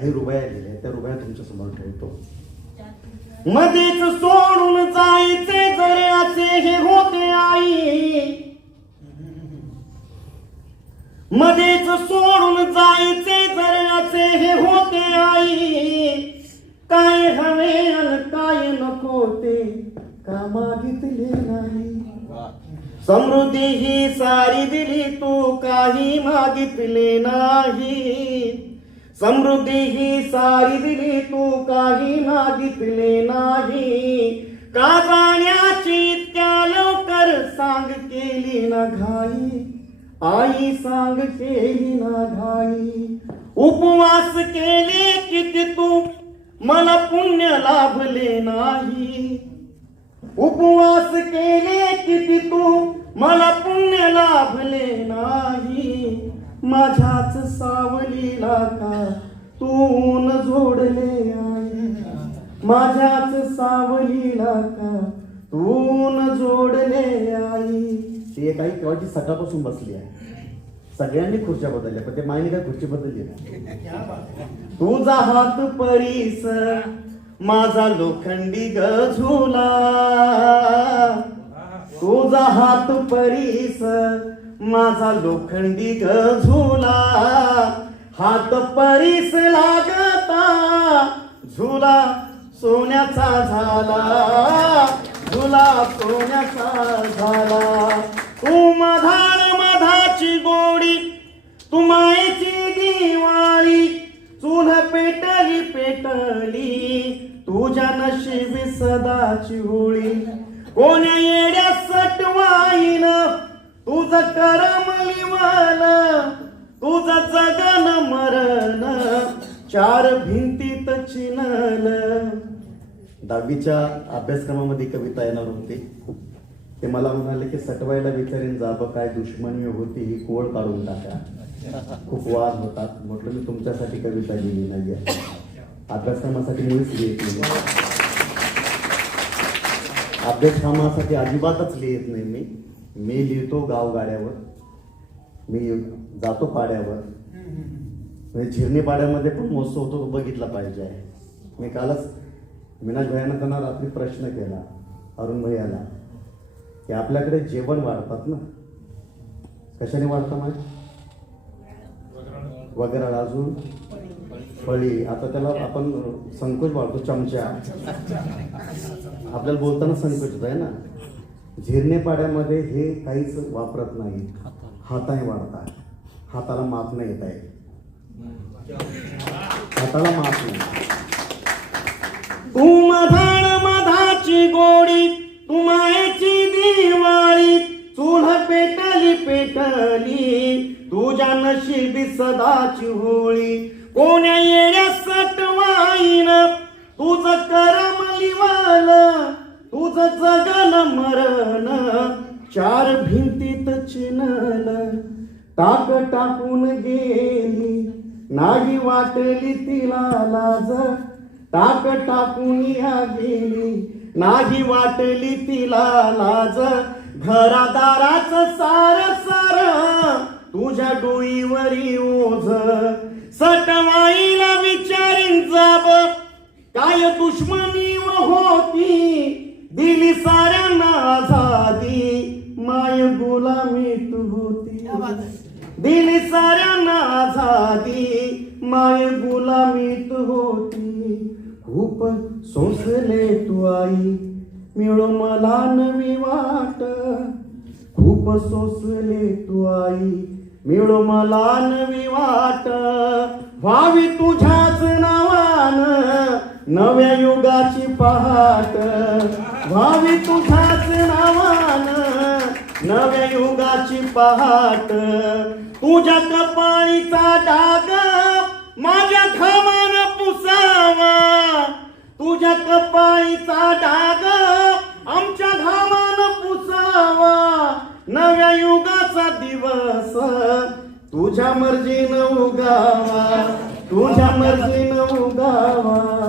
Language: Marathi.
काही रुपया दिल्या त्या रुपया तुमच्यासमोर ठेवतो. मध्येच सोडून जायचे जराचे हे होते आई. मध्येच सोडून जायचे जराचे हे होते आई. काय हवे अन काय नको ते का मागितले नाही. समृद्धी ही सारी दिली तू काही मागितले नाही. समृद्धी ही सारी दिली तू काही मागितले नाही। का जाण्याची इतक्या लवकर सांग केली ना घाई। आई सांग केली ना घाई। उपवास केले किती तू मला पुण्य लाभले नाही। उपवास केले किती तू मला माझ्याच सावलीला का तून जोडले आई माझ्याच सावलीला का तून जोडले आई ती एक आई केव्हाची सकाळपासून बसली आहे. सगळ्यांनी खुर्च्या बदलल्या पण ते माईने काय खुर्ची बदलली ना तुझा हात परीस माझा लोखंडी गझुला तुझा हात परीस माझा लोखंडी गझुला हात परीस लागता. झुला सोन्याचा झाला झुला सोन्याचा झाला. तू मधार मधाची गोडी तुमायची दिवाळी चूल पेटली पेटली तुझ्या नशिबी सदाची होळी. कोण्या येड्या सटवाईन तुझं करम लिवाल तुझं जगन मरण चार भिंतीत चिनल दहावीच्या अभ्यासक्रमामध्ये कविता येणार होती. ते मला म्हणाले की सटवायला विचारेन जाब काय दुश्मनी होती ही कोळ काढून टाका. खूप वाद होतात. म्हटलं मी तुमच्यासाठी कविता लिहिली नाहीये. अभ्यासक्रमासाठी मुळीच लिहित नाही. अभ्यासक्रमासाठी अजिबातच लिहित नाही मी. मी लिहितो गावगाड्यावर. मी जातो पाड्यावर. म्हणजे झिरणी पाड्यामध्ये पण महोत्सव होतो तो बघितला पाहिजे आहे. मी कालच मीनाज भयानं त्यांना रात्री प्रश्न केला अरुण भैयाला की आपल्याकडे जेवण वाढतात ना? कशाने वाढतं मग वगैरे अजून? फळी. आता त्याला आपण संकोच वाढतो चमचा. आपल्याला बोलताना संकोच होत आहे ना? झिरणे पाड्यामध्ये हे काहीच वापरत नाही. हाताने. वाढतात हाताला माप नाही येत आहे. हाताला माप नाही तू मधाळ मधाची गोडी तू मायेची दिवाळी चूल पेटली पेटली तुझ्या नशिबी सदाची होळी. कोण्या येड्या सटवाईन तुझं करम लिवाल तुझं जगन मरण चार भिंतीत चिनल टाक टाकून गेली नाही वाटली तिला लाज. टाक टाकून या गेली नाही वाटली तिला लाज. घरादाराच सार सार तुझ्या डोईवरी ओझ. सटवाईला विचारीन जाब काय दुश्मनी होती? दिली साऱ्यांना आझादी. माय गुलामीत होती. दिली साऱ्यांना आझादी. माय गुलामीत होती. खूप सोसले तू आई. मिळो मला नवी वाट. खूप सोसले तू आई. मिळो मला नवी वाट. व्हावी तुझ्याच नावान नव्या युगाची पहाट. व्हावी तुझाच नावान नव्या युगाची पहाट. तुझ्या कपाळीचा डाग माझ्या घामान पुसावा. तुझ्या कपाळीचा डाग आमच्या घामान पुसावा. नव्या युगाचा दिवस तुझ्या मर्जीनं उगावा. तुझ्या मर्जीनं उगावा.